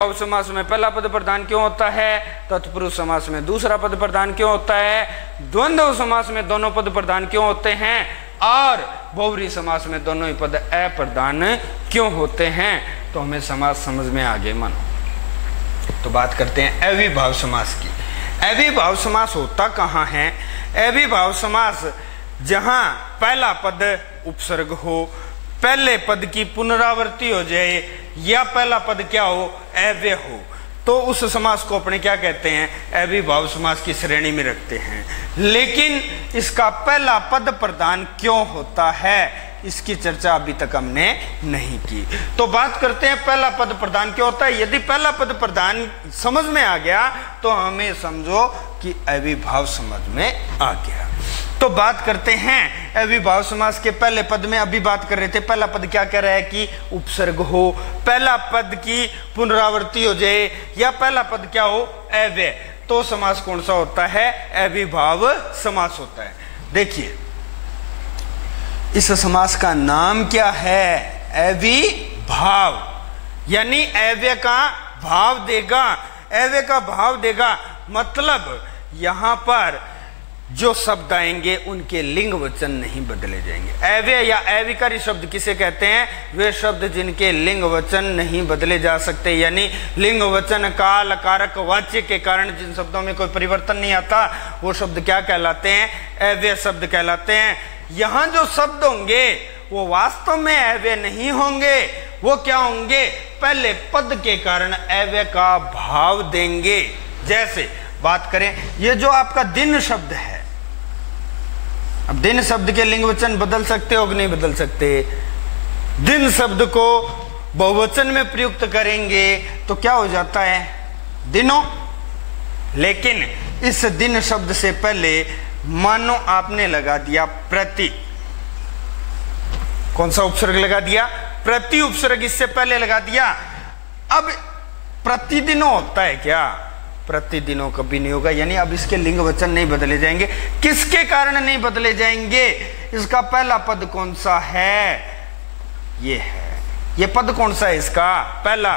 भाव समास में पहला पद प्रधान क्यों होता है, तत्पुरुष समास में दूसरा पद प्रधान क्यों होता है, द्वंद्व समास में दोनों पद प्रधान क्यों होते हैं, और बहुव्रीहि समास में दोनों ही पद अप्रधान क्यों होते हैं। तो हमें समास समझ में आ गए मानो। तो बात करते हैं अविभाव समास की। अविभाव समास होता कहाँ है? अविभाव समास जहां पहला पद उपसर्ग हो, पहले पद की पुनरावृत्ति हो जाए, या पहला पद क्या हो, अव्यय हो, तो उस समास को अपने क्या कहते हैं, अविभाव समास की श्रेणी में रखते हैं। लेकिन इसका पहला पद प्रधान क्यों होता है, इसकी चर्चा अभी तक हमने नहीं की। तो बात करते हैं पहला पद प्रधान क्यों होता है। यदि पहला पद प्रधान समझ में आ गया तो हमें समझो कि अविभाव समझ में आ गया। तो बात करते हैं अविभाव समास के पहले पद में। अभी बात कर रहे थे पहला पद क्या कह रहा है कि उपसर्ग हो, पहला पद की पुनरावृत्ति हो जाए, या पहला पद क्या हो, अव्यय, तो समास कौन सा होता है, अविभाव समास होता है। देखिए इस समास का नाम क्या है, अविभाव, यानी अव्यय का भाव देगा, अव्यय का भाव देगा। मतलब यहां पर जो शब्द आएंगे उनके लिंग वचन नहीं बदले जाएंगे। अव्यय या अविकारी शब्द किसे कहते हैं, वे शब्द जिनके लिंग वचन नहीं बदले जा सकते, यानी लिंग वचन काल कारक वाच्य के कारण जिन शब्दों में कोई परिवर्तन नहीं आता वो शब्द क्या कहलाते हैं, अव्यय शब्द कहलाते हैं। यहां जो शब्द होंगे वो वास्तव में अव्यय नहीं होंगे, वो क्या होंगे, पहले पद के कारण अव्यय का भाव देंगे। जैसे बात करें ये जो आपका दिन शब्द है, अब दिन शब्द के लिंग वचन बदल सकते हो कि नहीं बदल सकते। दिन शब्द को बहुवचन में प्रयुक्त करेंगे तो क्या हो जाता है, दिनों। लेकिन इस दिन शब्द से पहले मानो आपने लगा दिया प्रति, कौन सा उपसर्ग लगा दिया, प्रति उपसर्ग इससे पहले लगा दिया। अब प्रतिदिनों होता है क्या, प्रतिदिनों कभी नहीं होगा, यानी अब इसके लिंग वचन नहीं बदले जाएंगे। किसके कारण नहीं बदले जाएंगे, इसका पहला पद कौन सा है, ये है, ये पद कौन सा है इसका पहला,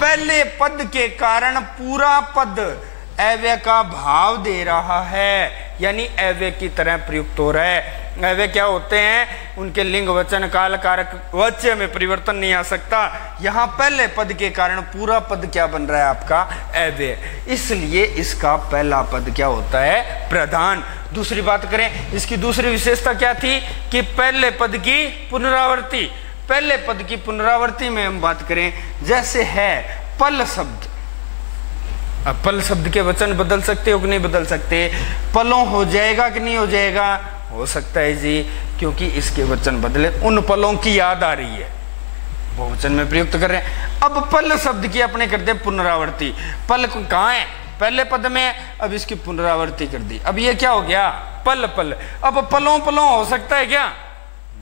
पहले पद के कारण पूरा पद अव्यय का भाव दे रहा है, यानी अव्यय की तरह प्रयुक्त हो रहा है। अव्यय क्या होते हैं, उनके लिंग वचन काल कारक वाच्य में परिवर्तन नहीं आ सकता। यहां पहले पद के कारण पूरा पद क्या बन रहा है आपका, अव्यय, इसलिए इसका पहला पद क्या होता है, प्रधान। दूसरी बात करें, इसकी दूसरी विशेषता क्या थी कि पहले पद की पुनरावृत्ति। पहले पद की पुनरावृत्ति में हम बात करें, जैसे है पल शब्द, अब पल शब्द के वचन बदल सकते हो कि नहीं बदल सकते, पलों हो जाएगा कि नहीं हो जाएगा, हो सकता है जी, क्योंकि इसके वचन बदले, उन पलों की याद आ रही है, बहुवचन में प्रयुक्त कर रहे हैं। अब पल शब्द की अपने करते हैं पुनरावृत्ति, पल कहाँ है, पहले पद में, अब इसकी पुनरावृत्ति कर दी, अब ये क्या हो गया, पल पल। अब पलों पलों हो सकता है क्या,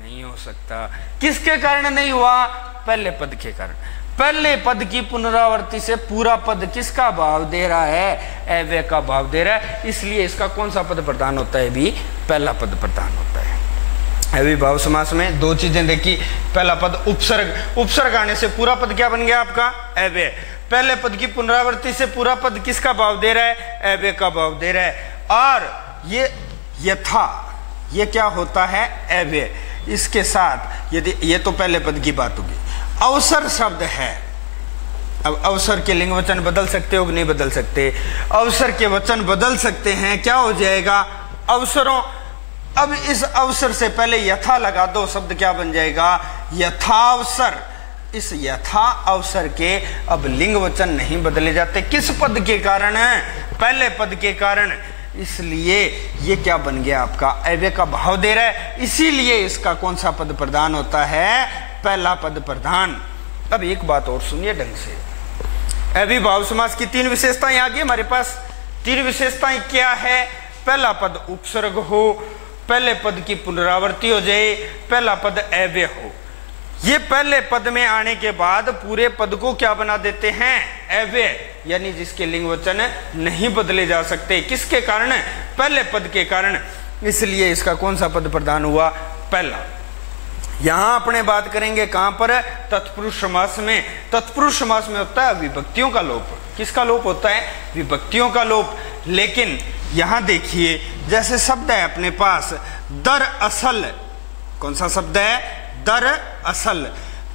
नहीं हो सकता। किसके कारण नहीं हुआ, पहले पद के कारण। पहले पद की पुनरावृत्ति से पूरा पद किसका भाव दे रहा है, अव्यय का भाव दे रहा है, इसलिए इसका कौन सा पद प्रधान होता है, भी पहला पद प्रधान होता है। अविभाव समास में दो चीजें देखी, पहला पद उपसर्ग, उपसर्ग आने से पूरा पद क्या बन गया आपका, अव्यय। पहले पद की पुनरावृत्ति से पूरा पद किसका भाव दे रहा है, अव्यय का भाव दे रहा है। और ये यथा, ये क्या होता है, अव्यय। इसके साथ यदि, ये तो पहले पद की बात होगी, अवसर शब्द है। अब अवसर के लिंग वचन बदल सकते हो कि नहीं बदल सकते, अवसर के वचन बदल सकते हैं, क्या हो जाएगा, अवसरों। अब इस अवसर से पहले यथा लगा दो, शब्द क्या बन जाएगा, यथावसर। इस यथा अवसर के अब लिंग वचन नहीं बदले जाते, किस पद के कारण है, पहले पद के कारण, इसलिए ये क्या बन गया आपका, अव्यय का भाव दे रहा है, इसीलिए इसका कौन सा पद प्रधान होता है, पहला पद प्रधान। अब एक बात और सुनिए ढंग से, अविभाव समास की तीन विशेषताएं आ गई हमारे पास। तीन विशेषताएं क्या है, पहला पद उपसर्ग हो, पहले पद की पुनरावृत्ति हो जाए, पहला पद अव्यय हो। ये पहले पद में आने के बाद पूरे पद को क्या बना देते हैं, अव्यय, यानी जिसके लिंग वचन नहीं बदले जा सकते, किसके कारण, पहले पद के कारण, इसलिए इसका कौन सा पद प्रधान हुआ, पहला। यहां अपने बात करेंगे कहां पर, तत्पुरुष समास में। तत्पुरुष समास में होता है विभक्तियों का लोप। किसका लोप होता है? विभक्तियों का लोप। लेकिन यहां देखिए, जैसे शब्द है अपने पास दरअसल, कौन सा शब्द है? दरअसल।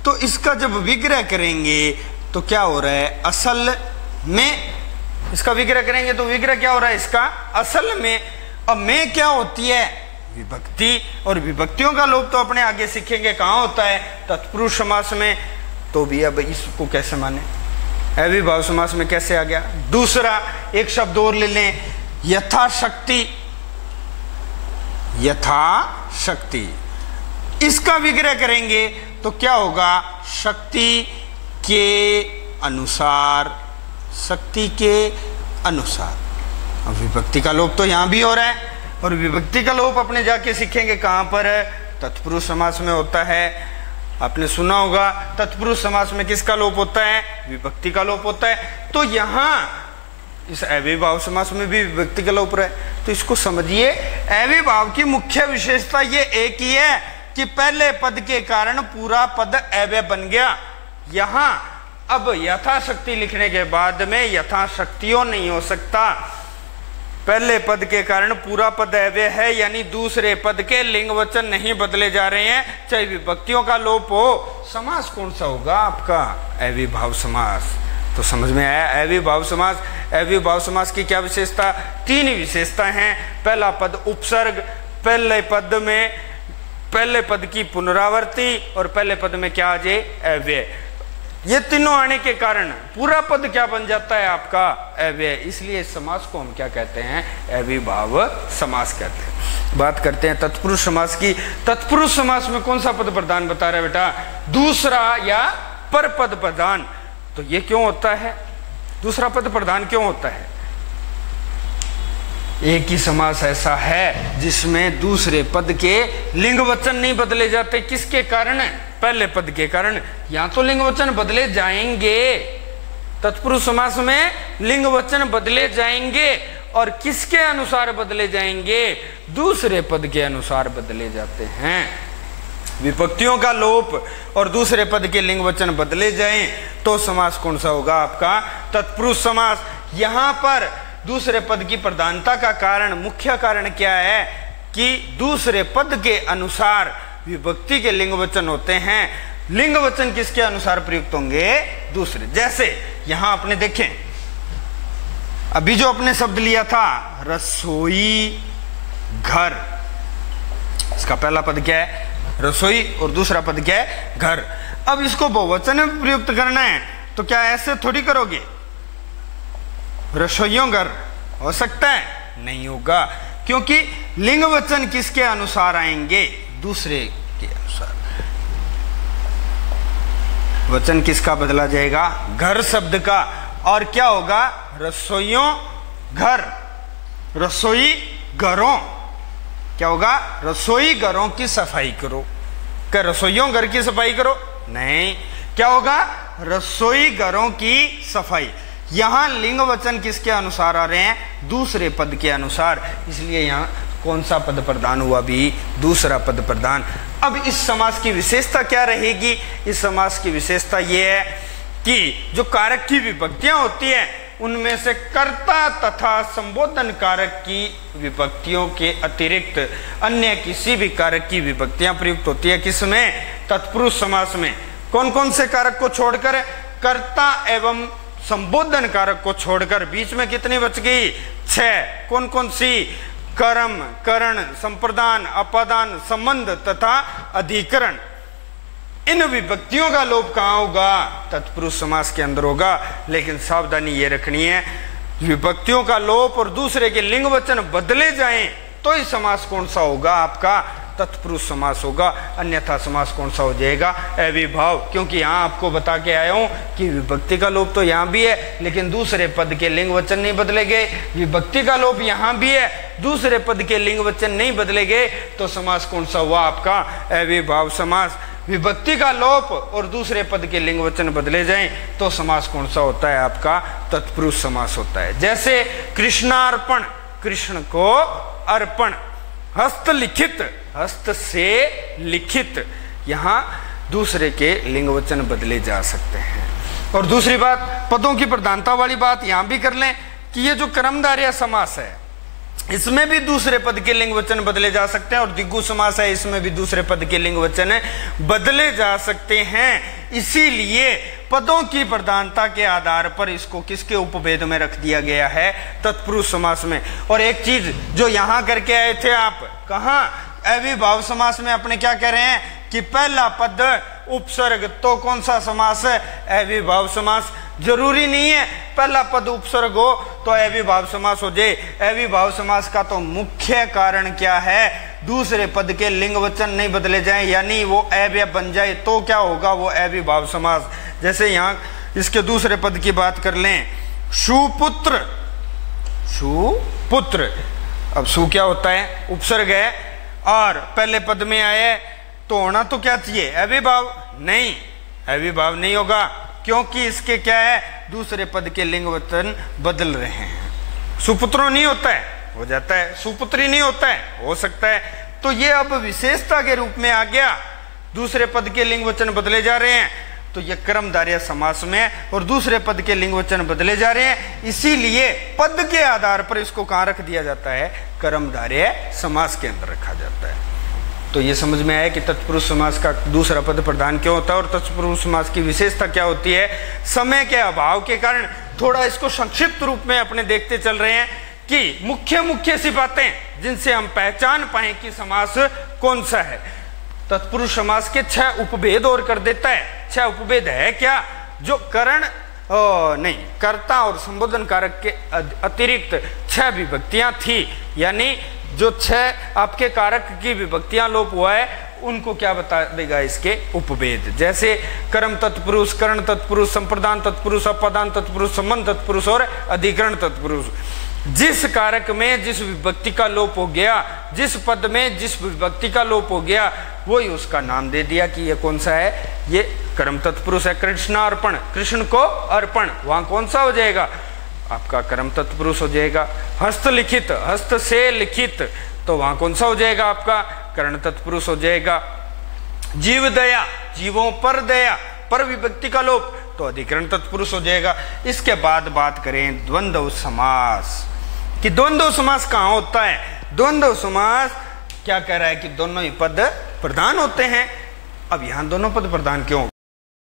तो इसका जब विग्रह करेंगे तो क्या हो रहा है? असल में। इसका विग्रह करेंगे तो विग्रह क्या हो रहा है इसका? असल में। अब में क्या होती है? विभक्ति। और विभक्तियों का लोप तो अपने आगे सीखेंगे कहां होता है? तत्पुरुष समास में। तो भी अब इसको कैसे माने? अविभाव समास में कैसे आ गया? दूसरा एक शब्द और ले लें, यथाशक्ति। यथाशक्ति, इसका विग्रह करेंगे तो क्या होगा? शक्ति के अनुसार। शक्ति के अनुसार। अब विभक्ति का लोप तो यहां भी हो रहा है, और विभक्ति का लोप अपने जाके सीखेंगे कहां पर? तत्पुरुष समास में होता है। आपने सुना होगा तत्पुरुष समास में किसका लोप होता है? विभक्ति का लोप होता है। तो यहां इस अविभाव समास में भी विभक्ति का लोप रहा है। तो इसको समझिए, अविभाव की मुख्य विशेषता ये एक ही है कि पहले पद के कारण पूरा पद अव्यय बन गया। यहां अब यथाशक्ति लिखने के बाद में यथाशक्तियों नहीं हो सकता। पहले पद के कारण पूरा पद अव्यय है, यानी दूसरे पद के लिंग वचन नहीं बदले जा रहे हैं, चाहे विभक्तियों का लोप हो। समास कौन सा होगा आपका? अविभाव समास। तो समझ में आया अविभाव समास। अविभाव समास की क्या विशेषता? 3 विशेषता हैं। पहला पद उपसर्ग, पहले पद में पहले पद की पुनरावृत्ति, और पहले पद में क्या आ जाए? अव्यय। ये तीनों आने के कारण पूरा पद क्या बन जाता है आपका? अव्यय। इसलिए इस समास को हम क्या कहते हैं? अविभाव समास कहते हैं। बात करते हैं तत्पुरुष समास की। तत्पुरुष समास में कौन सा पद प्रधान बता रहे बेटा? दूसरा या परपद प्रधान। तो ये क्यों होता है? दूसरा पद प्रधान क्यों होता है? एक ही समास ऐसा है जिसमें दूसरे पद के लिंग वचन नहीं बदले जाते। किसके कारण? पहले पद के कारण। यहां तो लिंग वचन बदले जाएंगे, तत्पुरुष समास में लिंग वचन बदले जाएंगे, और किसके अनुसार बदले जाएंगे? दूसरे पद के अनुसार बदले जाते हैं। विभक्तियों का लोप और दूसरे पद के लिंग वचन बदले जाएं तो समास कौन सा होगा आपका? तत्पुरुष समास। यहां पर दूसरे पद की प्रधानता का कारण, मुख्य कारण क्या है? कि दूसरे पद के अनुसार विभक्ति के लिंग वचन होते हैं। लिंग वचन किसके अनुसार प्रयुक्त होंगे? दूसरे। जैसे यहां आपने देखें, अभी जो अपने शब्द लिया था रसोई घर, इसका पहला पद क्या है? रसोई, और दूसरा पद क्या है? घर। अब इसको बहुवचन में प्रयुक्त करना है तो क्या ऐसे थोड़ी करोगे? रसोइयों घर हो सकता है? नहीं होगा, क्योंकि लिंग वचन किसके अनुसार आएंगे? दूसरे के अनुसार। वचन किसका बदला जाएगा? घर शब्द का। और क्या होगा? रसोइयों घर। रसोई घरों। क्या होगा? रसोई घरों की सफाई करो। क्या रसोइयों घर की सफाई करो? नहीं। क्या होगा? रसोई घरों की सफाई। यहां लिंग वचन किसके अनुसार आ रहे हैं? दूसरे पद के अनुसार। इसलिए यहां कौन सा पद प्रधान हुआ? भी दूसरा पद प्रधान। अब इस समास की विशेषता क्या रहेगी? इस समास की विशेषता यह है कि जो कारक की विभक्तियां होती है उनमें से कर्ता तथा संबोधन कारक की विभक्तियों के अतिरिक्त अन्य किसी भी कारक की विभक्तियां प्रयुक्त होती है। किसमें? तत्पुरुष समास में। कौन कौन से कारक को छोड़कर? कर्ता एवं संबोधन कारक को छोड़कर। बीच में कितनी बच गई? 6। कौन कौन सी? कर्म, करण, संप्रदान, अपादान, संबंध तथा अधिकरण। इन विभक्तियों का लोप कहां होगा? तत्पुरुष समास के अंदर होगा। लेकिन सावधानी ये रखनी है, विभक्तियों का लोप और दूसरे के लिंग वचन बदले जाएं तो ही समास कौन सा होगा आपका? तत्पुरुष समास होगा। अन्यथा समास कौन सा हो जाएगा? अविभाव। क्योंकि यहां आपको बता के आया हूं कि विभक्ति का लोप तो यहां भी है, लेकिन दूसरे पद के लिंग वचन नहीं बदले गए। विभक्ति का लोप यहां भी है, दूसरे पद के लिंग वचन नहीं बदले गए, तो समास कौन सा हुआ आपका? अविभाव समास। विभक्ति का लोप और दूसरे पद के लिंग वचन बदले जाएं तो समास कौन सा होता है आपका? तत्पुरुष समास होता है। जैसे कृष्णार्पण, कृष्ण को अर्पण। हस्तलिखित, हस्त से लिखित। यहाँ दूसरे के लिंग वचन बदले जा सकते हैं। और दूसरी बात, पदों की प्रधानता वाली बात यहाँ भी कर लें कि ये जो कर्मधारय समास है इसमें भी दूसरे पद के लिंग वचन बदले जा सकते हैं, और द्विगु समास है इसमें भी दूसरे पद के लिंग वचन बदले जा सकते हैं। इसीलिए पदों की प्रधानता के आधार पर इसको किसके उपभेद में रख दिया गया है, तत्पुरुष समास में। और एक चीज जो यहां करके आए थे आप, कहां अविभाव समास में अपने क्या कह रहे हैं कि पहला पद उपसर्ग, तो कौन सा समास है, अविभाव समास। जरूरी नहीं है पहला पद उपसर्ग हो तो अविभाव समास हो जाए। अविभाव समास का तो मुख्य कारण क्या है, दूसरे पद के लिंग वचन नहीं बदले जाएं, यानी वो अव्यय बन जाए तो क्या होगा, वो अविभाव समास। जैसे यहाँ इसके दूसरे पद की बात कर लें, सुपुत्र, सुपुत्र। अब सु क्या होता है, उपसर्ग है, और पहले पद में आए तो होना तो क्या चाहिए, अविभाव। नहीं, अविभाव नहीं होगा, क्योंकि इसके क्या है, दूसरे पद के लिंग वचन बदल रहे हैं। सुपुत्रो नहीं होता है, हो जाता है, सुपुत्री नहीं होता है, हो सकता है। तो ये अब विशेषता के रूप में आ गया, दूसरे पद के लिंग वचन बदले जा रहे हैं, तो ये कर्मधारय समास में, और दूसरे पद के लिंग वचन बदले जा रहे हैं, इसीलिए पद के आधार पर इसको कहां रख दिया जाता है, कर्मधारय समास के अंदर रखा जाता है। तो ये समझ में आया कि तत्पुरुष समास का दूसरा पद प्रधान क्यों होता है, और तत्पुरुष समास की विशेषता क्या होती है। समय के अभाव के कारण थोड़ा इसको संक्षिप्त रूप में अपने देखते चल रहे हैं कि मुख्य मुख्य सी बातें जिनसे हम पहचान पाए कि समास कौन सा है। तत्पुरुष समास के 6 उपभेद और कर देता है। 6 उपभेद है क्या, जो करण नहीं, कर्ता और संबोधन कारक के अतिरिक्त 6 विभक्तियां थी, यानी जो 6 आपके कारक की विभक्तियां लोप हुआ है उनको क्या बता देगा इसके उपभेद। जैसे कर्म तत्पुरुष, करण तत्पुरुष, संप्रदान तत्पुरुष, अपदान तत्पुरुष, संबंध तत्पुरुष और अधिकरण तत्पुरुष। जिस कारक में जिस विभक्ति का लोप हो गया, जिस पद में जिस विभक्ति का लोप हो गया, वही उसका नाम दे दिया कि ये कौन सा है, ये कर्म तत्पुरुष है। कृष्णार्पण, कृष्ण को अर्पण, वहां कौन सा हो जाएगा, आपका कर्म तत्पुरुष हो जाएगा। हस्तलिखित, हस्त से लिखित, तो वहां कौन सा हो जाएगा, आपका कर्ण तत्पुरुष हो जाएगा। जीव दया, जीवों पर दया, पर विभक्ति का लोप, तो अधिकरण तत्पुरुष हो जाएगा। इसके बाद बात करें द्वंद्व समास कि द्वंद्व समास कहां होता है। द्वंद्व समास क्या कह रहा है कि दोनों ही पद प्रधान होते हैं। अब यहां दोनों पद प्रधान क्यों